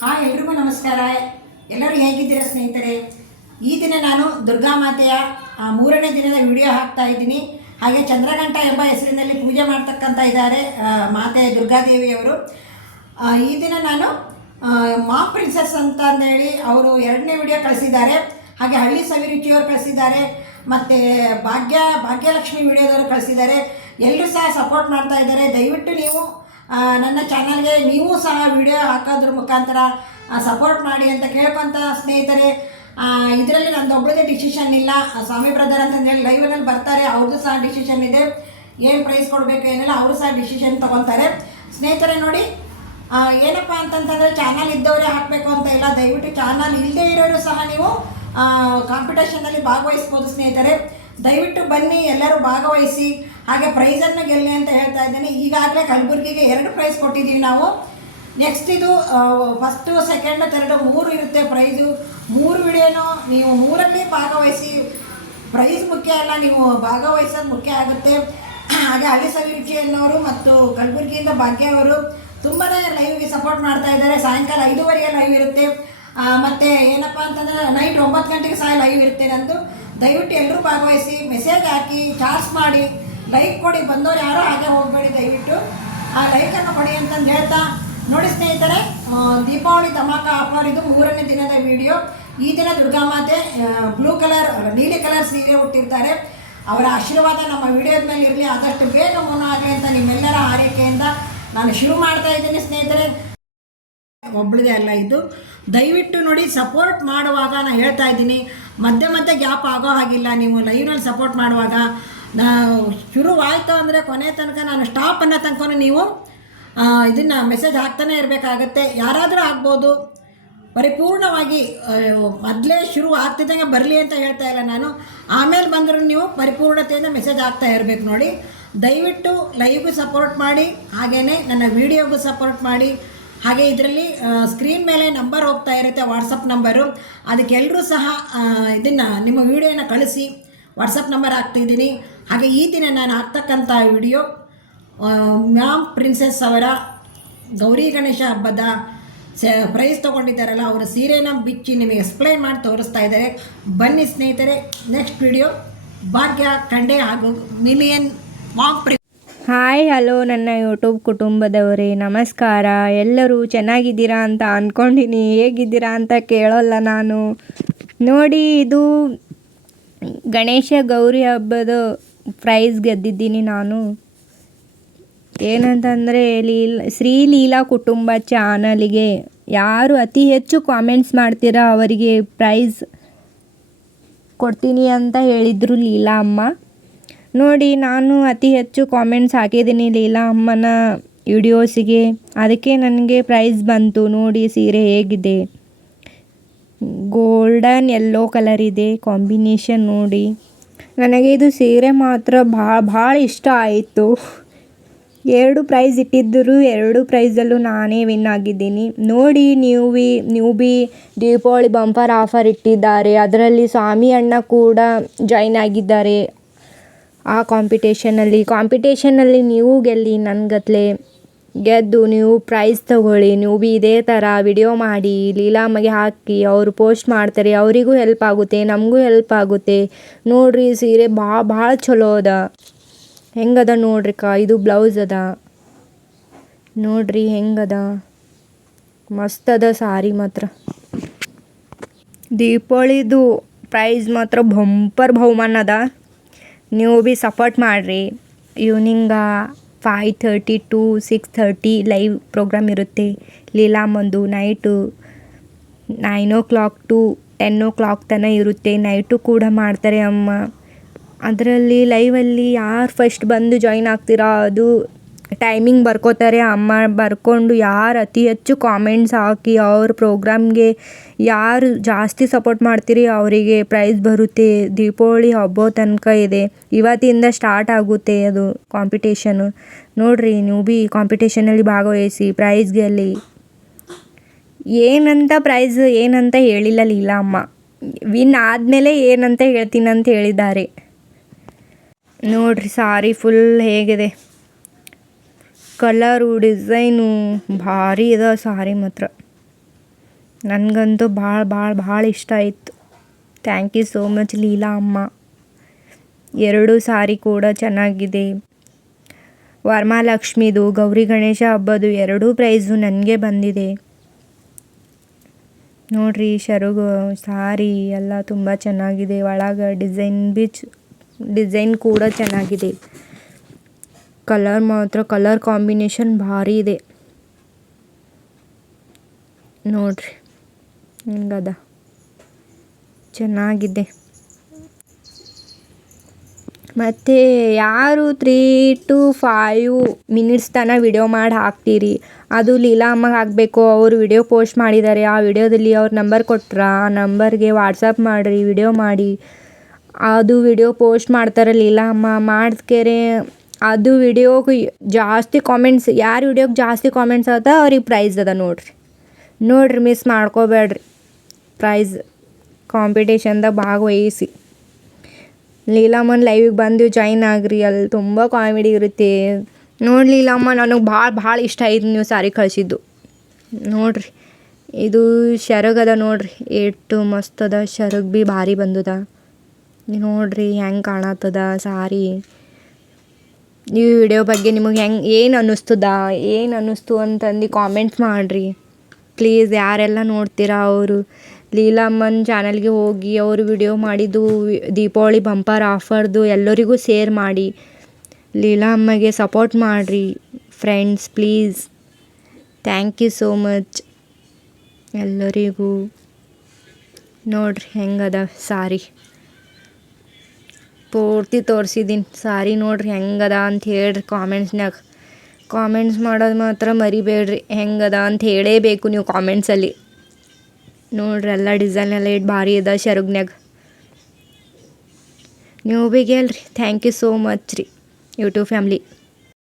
Hi ಎಲ್ರಿಗೂ ನಮಸ್ಕಾರ. ಎಲ್ಲರೂ ಹೇಗಿದ್ದೀರಾ ಸ್ನೇಹಿತರೆ? ಈ ದಿನ ನಾನು ದುರ್ಗಾ ಮಾತೆಯ 3ನೇ ದಿನದ ವಿಡಿಯೋ ಹಾಕ್ತಾ ಇದ್ದೀನಿ. ಹಾಗೆ ಚಂದ್ರಘಂಟ ಎಂಬ ಹೆಸರಿನಲ್ಲಿ ಪೂಜೆ ಮಾಡ್ತಕ್ಕಂಥ ಇದ್ದಾರೆ ಮಾತೆ ದುರ್ಗಾದೇವಿಯವರು. ಈ ದಿನ ನಾನು ಮಾಮ್ ಪ್ರಿನ್ಸೆಸ್ ಅಂತ ಅಂದೇಳಿ ಅವರು 2ನೇ ವಿಡಿಯೋ ಕಳಿಸಿದ್ದಾರೆ. ಹಾಗೆ ಹಳ್ಳಿ ಸವಿರುಚಿಯವರು ಕಳಿಸಿದ್ದಾರೆ, ಮತ್ತು ಭಾಗ್ಯಲಕ್ಷ್ಮಿ ವಿಡಿಯೋದವರು ಕಳಿಸಿದ್ದಾರೆ. ಎಲ್ಲರೂ ಸಹ ಸಪೋರ್ಟ್ ಮಾಡ್ತಾ ಇದ್ದಾರೆ. ದಯವಿಟ್ಟು ನೀವು ನನ್ನ ಚಾನಲ್ಗೆ ನೀವು ಸಹ ವಿಡಿಯೋ ಹಾಕೋದ್ರ ಮುಖಾಂತರ ಸಪೋರ್ಟ್ ಮಾಡಿ ಅಂತ ಕೇಳ್ಕೊತ ಸ್ನೇಹಿತರೆ. ಇದರಲ್ಲಿ ನಂದೊಬ್ಬಳದೇ ಡಿಸಿಷನ್ ಇಲ್ಲ. ಸ್ವಾಮಿ ಬ್ರದರ್ ಅಂತಂದೇಳಿ ಲೈವ್ನಲ್ಲಿ ಬರ್ತಾರೆ, ಅವ್ರದ್ದು ಸಹ ಡಿಸಿಷನ್ ಇದೆ. ಏನು ಪ್ರೈಸ್ ಕೊಡಬೇಕು ಏನೆಲ್ಲ ಅವರು ಸಹ ಡಿಸಿಷನ್ ತೊಗೊತಾರೆ ಸ್ನೇಹಿತರೆ. ನೋಡಿ, ಏನಪ್ಪ ಅಂತಂತಂದರೆ ಚಾನಲ್ ಇದ್ದವರೇ ಹಾಕಬೇಕು ಅಂತ ಇಲ್ಲ. ದಯವಿಟ್ಟು ಚಾನಲ್ ಇಲ್ಲದೇ ಇರೋರು ಸಹ ನೀವು ಕಾಂಪಿಟೇಷನಲ್ಲಿ ಭಾಗವಹಿಸ್ಬೋದು ಸ್ನೇಹಿತರೆ. ದಯವಿಟ್ಟು ಬನ್ನಿ, ಎಲ್ಲರೂ ಭಾಗವಹಿಸಿ, ಹಾಗೆ ಪ್ರೈಸನ್ನು ಗೆಲ್ಲಿ ಅಂತ ಹೇಳ್ತಾ ಇದ್ದೀನಿ. ಈಗಾಗಲೇ ಕಲಬುರಗಿಗೆ 2 ಪ್ರೈಸ್ ಕೊಟ್ಟಿದ್ದೀವಿ ನಾವು. ನೆಕ್ಸ್ಟ್ ಇದು ಫಸ್ಟು, ಸೆಕೆಂಡ್, ಥರ್ಡ್ 3 ಇರುತ್ತೆ ಪ್ರೈಸು. 3 ವಿಡಿಯೋನು ನೀವು 3ರಲ್ಲಿ ಭಾಗವಹಿಸಿ. ಪ್ರೈಸ್ ಮುಖ್ಯ ಅಲ್ಲ, ನೀವು ಭಾಗವಹಿಸೋದು ಮುಖ್ಯ ಆಗುತ್ತೆ. ಹಾಗೆ ಹಳ್ಳಿ ಸವಿರುಚಿ ಅನ್ನೋರು ಮತ್ತು ಕಲಬುರಗಿಯಿಂದ ಭಾಗ್ಯ ಅವರು ತುಂಬಾ ಲೈವ್ಗೆ ಸಪೋರ್ಟ್ ಮಾಡ್ತಾ ಇದ್ದಾರೆ. ಸಾಯಂಕಾಲ 5:30ಗೆ ಲೈವ್ ಇರುತ್ತೆ. ಮತ್ತು ಏನಪ್ಪ ಅಂತಂದರೆ ನೈಟ್ 9 ಗಂಟೆಗೆ ಸಹ ಲೈವ್ ಇರುತ್ತೆ ನಂದು. ದಯವಿಟ್ಟು ಎಲ್ಲರೂ ಭಾಗವಹಿಸಿ, ಮೆಸೇಜ್ ಹಾಕಿ, ಚಾರ್ಜ್ ಮಾಡಿ, ಲೈಕ್ ಕೊಡಿ. ಬಂದವರು ಯಾರೂ ಹಾಗೆ ಹೋಗಬೇಡಿ, ದಯವಿಟ್ಟು ಆ ಲೈಕನ್ನು ಕೊಡಿ ಅಂತಂದು ಹೇಳ್ತಾ, ನೋಡಿ ಸ್ನೇಹಿತರೆ, ದೀಪಾವಳಿ ಧಮಾಕ ಆಫರ್ ಇದು 3ನೇ ದಿನದ ವಿಡಿಯೋ. ಈ ದಿನ ದುರ್ಗಾಮಾತೆ ನೀಲಿ ಕಲರ್ ಸೀರೆ ಹುಟ್ಟಿರ್ತಾರೆ. ಅವರ ಆಶೀರ್ವಾದ ನಮ್ಮ ವಿಡಿಯೋದ ಮೇಲೆ ಇರಲಿ, ಆದಷ್ಟು ಬೇಗ ಮುನ್ನ ಆಗಲಿ ಅಂತ ನಿಮ್ಮೆಲ್ಲರ ಆರೈಕೆಯಿಂದ ನಾನು ಶುರು ಮಾಡ್ತಾ ಇದ್ದೀನಿ ಸ್ನೇಹಿತರೆ. ಒಬ್ಬಳದೇ ಅಲ್ಲ ಇದು. ದಯವಿಟ್ಟು ನೋಡಿ, ಸಪೋರ್ಟ್ ಮಾಡುವಾಗ ನಾನು ಹೇಳ್ತಾ ಇದ್ದೀನಿ, ಮಧ್ಯೆ ಗ್ಯಾಪ್ ಆಗೋ ಹಾಗಿಲ್ಲ. ನೀವು ಲೈವ್ನಲ್ಲಿ ಸಪೋರ್ಟ್ ಮಾಡುವಾಗ ಶುರುವಾಯಿತು ಅಂದರೆ ಕೊನೆ ತನಕ, ನಾನು ಸ್ಟಾಪ್ ಅನ್ನೋ ತನಕ ನೀವು ಇದನ್ನು ಮೆಸೇಜ್ ಹಾಕ್ತಾನೆ ಇರಬೇಕಾಗತ್ತೆ. ಯಾರಾದರೂ ಆಗ್ಬೋದು, ಪರಿಪೂರ್ಣವಾಗಿ ಮೊದಲೇ ಶುರು ಆಗ್ತಿದ್ದಂಗೆ ಬರಲಿ ಅಂತ ಹೇಳ್ತಾ ಇಲ್ಲ ನಾನು. ಆಮೇಲೆ ಬಂದರೂ ನೀವು ಪರಿಪೂರ್ಣತೆಯಿಂದ ಮೆಸೇಜ್ ಹಾಕ್ತಾ ಇರಬೇಕು. ನೋಡಿ, ದಯವಿಟ್ಟು ಲೈವ್ಗೂ ಸಪೋರ್ಟ್ ಮಾಡಿ, ಹಾಗೆಯೇ ನನ್ನ ವೀಡಿಯೋಗೂ ಸಪೋರ್ಟ್ ಮಾಡಿ. ಹಾಗೆ ಇದರಲ್ಲಿ ಸ್ಕ್ರೀನ್ ಮೇಲೆ ನಂಬರ್ ಹೋಗ್ತಾ ಇರುತ್ತೆ, ವಾಟ್ಸಪ್ ನಂಬರು. ಅದಕ್ಕೆಲ್ಲರೂ ಸಹ ಇದನ್ನು ನಿಮ್ಮ ವಿಡಿಯೋನ ಕಳಿಸಿ, ವಾಟ್ಸಪ್ ನಂಬರ್ ಹಾಕ್ತಿದ್ದೀನಿ. ಹಾಗೆ ಈ ದಿನ ನಾನು ಹಾಕ್ತಕ್ಕಂಥ ವಿಡಿಯೋ ಮ್ಯಾಮ್ ಪ್ರಿನ್ಸೆಸ್ ಅವರ ಗೌರಿ ಗಣೇಶ ಹಬ್ಬದ ಪ್ರೈಸ್ ತೊಗೊಂಡಿದ್ದಾರಲ್ಲ, ಅವರ ಸೀರೆನ ಬಿಚ್ಚಿ ನಿಮಗೆ ಎಕ್ಸ್ಪ್ಲೈನ್ ಮಾಡಿ ತೋರಿಸ್ತಾ ಇದ್ದಾರೆ. ಬನ್ನಿ ಸ್ನೇಹಿತರೆ, ನೆಕ್ಸ್ಟ್ ವಿಡಿಯೋ ಭಾಗ್ಯ ಖಂಡೆ ಹಾಗೂ ಮಿಲಿಯನ್ ಮಾಮ್ ಹಾಯ್ ಹಲೋ ನನ್ನ ಯೂಟ್ಯೂಬ್ ಕುಟುಂಬದವರೇ, ನಮಸ್ಕಾರ. ಎಲ್ಲರೂ ಚೆನ್ನಾಗಿದ್ದೀರಾ ಅಂತ ಅಂದ್ಕೊಂಡಿನಿ. ಹೇಗಿದ್ದೀರಾ ಅಂತ ಕೇಳೋಲ್ಲ ನಾನು. ನೋಡಿ, ಇದು ಗಣೇಶ ಗೌರಿ ಹಬ್ಬದ ಪ್ರೈಸ್ ಗೆದ್ದಿದ್ದೀನಿ ನಾನು. ಏನಂತಂದರೆ, ಶ್ರೀ ಲೀಲಾ ಕುಟುಂಬ ಚಾನಲಿಗೆ ಯಾರು ಅತಿ ಹೆಚ್ಚು ಕಾಮೆಂಟ್ಸ್ ಮಾಡ್ತೀರಾ ಅವರಿಗೆ ಪ್ರೈಸ್ ಕೊಡ್ತೀನಿ ಅಂತ ಹೇಳಿದರು ಲೀಲಾ ಅಮ್ಮ. ನೋಡಿ, ನಾನು ಅತಿ ಹೆಚ್ಚು ಕಾಮೆಂಟ್ಸ್ ಹಾಕಿದ್ದೀನಿ ಲೀಲಾ ಅಮ್ಮನ ವಿಡಿಯೋಸಿಗೆ, ಅದಕ್ಕೆ ನನಗೆ ಪ್ರೈಸ್ ಬಂತು. ನೋಡಿ, ಸೀರೆ ಹೇಗಿದೆ, ಗೋಲ್ಡನ್ ಯೆಲ್ಲೋ ಕಲರ್ ಇದೆ ಕಾಂಬಿನೇಷನ್. ನೋಡಿ, ನನಗೆ ಇದು ಸೀರೆ ಮಾತ್ರ ಭಾಳ ಇಷ್ಟ ಆಯಿತು. 2 ಪ್ರೈಸ್ ಇಟ್ಟಿದ್ದರು, 2 ಪ್ರೈಸಲ್ಲೂ ನಾನೇ ವಿನ್ ಆಗಿದ್ದೀನಿ. ನೋಡಿ, ನೀವು ಬಿ ದೀಪಾವಳಿ ಬಂಪರ್ ಆಫರ್ ಇಟ್ಟಿದ್ದಾರೆ. ಅದರಲ್ಲಿ ಸ್ವಾಮಿ ಅಣ್ಣ ಕೂಡ ಜಾಯ್ನ್ ಆಗಿದ್ದಾರೆ ಆ ಕಾಂಪಿಟೇಷನಲ್ಲಿ ನೀವು ಗೆಲ್ಲಿ, ನನ್ನ ಗೆದ್ದು ನೀವು ಪ್ರೈಸ್ ತಗೊಳ್ಳಿ. ನೀವು ಬಿ ಇದೇ ಥರ ವಿಡಿಯೋ ಮಾಡಿ ಲೀಲಾಮ್ಮಗೆ ಹಾಕಿ, ಅವರು ಪೋಸ್ಟ್ ಮಾಡ್ತಾರೆ. ಅವರಿಗೂ ಹೆಲ್ಪ್ ಆಗುತ್ತೆ, ನಮಗೂ ಹೆಲ್ಪ್ ಆಗುತ್ತೆ. ನೋಡಿರಿ, ಸೀರೆ ಭಾಳ ಚಲೋ ಅದ. ಹೆಂಗದ ನೋಡ್ರಿಕ, ಇದು ಬ್ಲೌಸ್ ಅದ. ನೋಡ್ರಿ ಹೆಂಗದ, ಮಸ್ತ್ ಅದ ಸಾರಿ ಮಾತ್ರ. ದೀಪಾವಳಿದು ಪ್ರೈಸ್ ಮಾತ್ರ ಬಂಪರ್ ಬಹುಮಾನ ಅದ. ನೀವು ಬಿ ಸಪೋರ್ಟ್ ಮಾಡಿರಿ. ಈವ್ನಿಂಗ 5:30 to 6:30 ಲೈವ್ ಪ್ರೋಗ್ರಾಮ್ ಇರುತ್ತೆ ಲೀಲಾಮ್ಮಂದು. ನೈಟು 9 o'clock to 10 o'clock ತನಕ ಇರುತ್ತೆ. ನೈಟು ಕೂಡ ಮಾಡ್ತಾರೆ ಅಮ್ಮ. ಅದರಲ್ಲಿ ಲೈವಲ್ಲಿ ಯಾರು ಫಸ್ಟ್ ಬಂದು ಜಾಯ್ನ್ ಆಗ್ತೀರಾ ಅದು ಟೈಮಿಂಗ್ ಬರ್ಕೋತಾರೆ ಅಮ್ಮ. ಬರ್ಕೊಂಡು ಯಾರು ಅತಿ ಹೆಚ್ಚು ಕಾಮೆಂಟ್ಸ್ ಹಾಕಿ ಅವ್ರ ಪ್ರೋಗ್ರಾಮ್ಗೆ ಯಾರು ಜಾಸ್ತಿ ಸಪೋರ್ಟ್ ಮಾಡ್ತೀರಿ ಅವರಿಗೆ ಪ್ರೈಸ್ ಬರುತ್ತೆ. ದೀಪಾವಳಿ ಹಬ್ಬ ತನಕ ಇದೆ, ಇವತ್ತಿಂದ ಸ್ಟಾರ್ಟ್ ಆಗುತ್ತೆ ಅದು ಕಾಂಪಿಟೇಷನು. ನೋಡಿರಿ, ನೀವು ಬಿ ಕಾಂಪಿಟೇಷನಲ್ಲಿ ಭಾಗವಹಿಸಿ, ಪ್ರೈಸ್ ಗೆಲ್ಲಿ. ಪ್ರೈಸ್ ಏನಂತ ಹೇಳಿಲ್ಲ ಲೀಲಾ ಅಮ್ಮ. ವಿನ್ ಆದಮೇಲೆ ಏನಂತ ಹೇಳ್ತೀನಿ ಅಂತ ಹೇಳಿದ್ದಾರೆ. ನೋಡಿರಿ, ಸಾರಿ ಫುಲ್ ಹೇಗಿದೆ, ಕಲರು ಡಿಸೈನು ಭಾರಿ ಇದೆ ಸಾರಿ ಮಾತ್ರ. ನನಗಂತೂ ಭಾಳ ಭಾಳ ಭಾಳ ಇಷ್ಟ ಆಯಿತು. Thank you so much Leela ಅಮ್ಮ. 2 ಸಾರಿ ಕೂಡ ಚೆನ್ನಾಗಿದೆ. ವರಮಹಾಲಕ್ಷ್ಮಿದು, ಗೌರಿ ಗಣೇಶ ಹಬ್ಬದು 2 ಪ್ರೈಸು ನನಗೆ ಬಂದಿದೆ. ನೋಡ್ರಿ ಸೆರಗು ಸಾರಿ ಎಲ್ಲ ತುಂಬ ಚೆನ್ನಾಗಿದೆ. ಒಳಗೆ ಡಿಸೈನ್ ಕೂಡ ಚೆನ್ನಾಗಿದೆ. ಕಲರ್ ಕಾಂಬಿನೇಷನ್ ಭಾರಿ ಇದೆ ನೋಡ್ರಿ, ಹಿಂಗದ ಚೆನ್ನಾಗಿದೆ. ಮತ್ತು ಯಾರು 3 to 5 ಮಿನಿಟ್ಸ್ ತನಕ ವಿಡಿಯೋ ಮಾಡಿ ಹಾಕ್ತೀರಿ, ಅದು ಲೀಲಾ ಅಮ್ಮಗೆ ಹಾಕಬೇಕು. ಅವರು ವಿಡಿಯೋ ಪೋಸ್ಟ್ ಮಾಡಿದ್ದಾರೆ, ಆ ವಿಡಿಯೋದಲ್ಲಿ ಅವ್ರ ನಂಬರ್ ಕೊಟ್ರ ಆ ನಂಬರ್ಗೆ ವಾಟ್ಸಪ್ ಮಾಡಿರಿ, ವಿಡಿಯೋ ಮಾಡಿ. ಅದು ವಿಡಿಯೋ ಪೋಸ್ಟ್ ಮಾಡ್ತಾರೆ ಲೀಲಾ ಅಮ್ಮ. ಮಾಡ್ಕೆರೆ ಅದು ವಿಡಿಯೋಗೆ ಜಾಸ್ತಿ ಕಾಮೆಂಟ್ಸ್, ಯಾರು ವಿಡಿಯೋಗೆ ಜಾಸ್ತಿ ಕಾಮೆಂಟ್ಸ್ ಅದ ಅವ್ರಿಗೆ ಪ್ರೈಸ್ ಅದ ನೋಡ್ರಿ ಮಿಸ್ ಮಾಡ್ಕೋಬೇಡ್ರಿ. ಪ್ರೈಸ್ ಕಾಂಪಿಟೇಷನ್ದಾಗ ಭಾಗವಹಿಸಿ. ಲೀಲಾಮ್ಮನ ಲೈವಿಗೆ ಬಂದು ಜಾಯಿನ್ ಆಗ್ರಿ, ಅಲ್ಲಿ ತುಂಬ ಕಾಮಿಡಿ ಇರುತ್ತೆ ನೋಡಿ. ಲೀಲಾಮ್ಮ ನನಗೆ ಭಾಳ ಇಷ್ಟ ಆಯ್ತು ನೀವು ಸಾರಿ ಕಳಿಸಿದ್ದು. ನೋಡ್ರಿ ಇದು ಸೆರಗದ ನೋಡ್ರಿ, ಎಷ್ಟು ಮಸ್ತ್ ಅದ. ಸೆರಗ್ ಭೀ ಭಾರಿ ಬಂದದ ನೋಡ್ರಿ, ಹೆಂಗೆ ಕಾಣತ್ತದ ಸಾರಿ. ಈ ವಿಡಿಯೋ ಬಗ್ಗೆ ನಿಮಗೆ ಏನು ಅನ್ನಿಸ್ತು ಅಂತಂದು ಕಾಮೆಂಟ್ಸ್ ಮಾಡಿರಿ ಪ್ಲೀಸ್. ಯಾರೆಲ್ಲ ನೋಡ್ತೀರಾ ಅವರು ಲೀಲಾಮ್ಮನ ಚಾನಲ್ಗೆ ಹೋಗಿ ಅವರು ವಿಡಿಯೋ ಮಾಡಿದ್ದು ದೀಪಾವಳಿ ಬಂಪರ್ ಆಫರ್ದು ಎಲ್ಲರಿಗೂ ಶೇರ್ ಮಾಡಿ. ಲೀಲಾ ಅಮ್ಮಗೆ ಸಪೋರ್ಟ್ ಮಾಡಿರಿ friends please. Thank you so much ಎಲ್ಲರಿಗೂ. ನೋಡ್ರಿ ಹೆಂಗದ ಸಾರಿ, ಪೂರ್ತಿ ತೋರಿಸಿದ್ದೀನಿ ಸಾರಿ. ನೋಡ್ರಿ ಹೆಂಗದ ಅಂತ ಹೇಳ್ರಿ ಕಾಮೆಂಟ್ಸ್ನಾಗ. ಕಾಮೆಂಟ್ಸ್ ಮಾಡೋದು ಮಾತ್ರ ಮರಿಬೇಡ್ರಿ, ಹೆಂಗದ ಅಂತ ಹೇಳೇಬೇಕು ನೀವು ಕಾಮೆಂಟ್ಸಲ್ಲಿ. ನೋಡ್ರಿ ಎಲ್ಲ ಡಿಸೈನ್ ಎಲ್ಲ ಎಷ್ಟು ಭಾರಿ ಅದ ಸೆರಗ್ನ್ಯಾಗ. ನೀವು ಭೀ ಹೇಳ್ರಿ. ಥ್ಯಾಂಕ್ ಯು ಸೋ ಮಚ್ ರೀ ಯೂಟ್ಯೂಬ್ ಫ್ಯಾಮ್ಲಿ.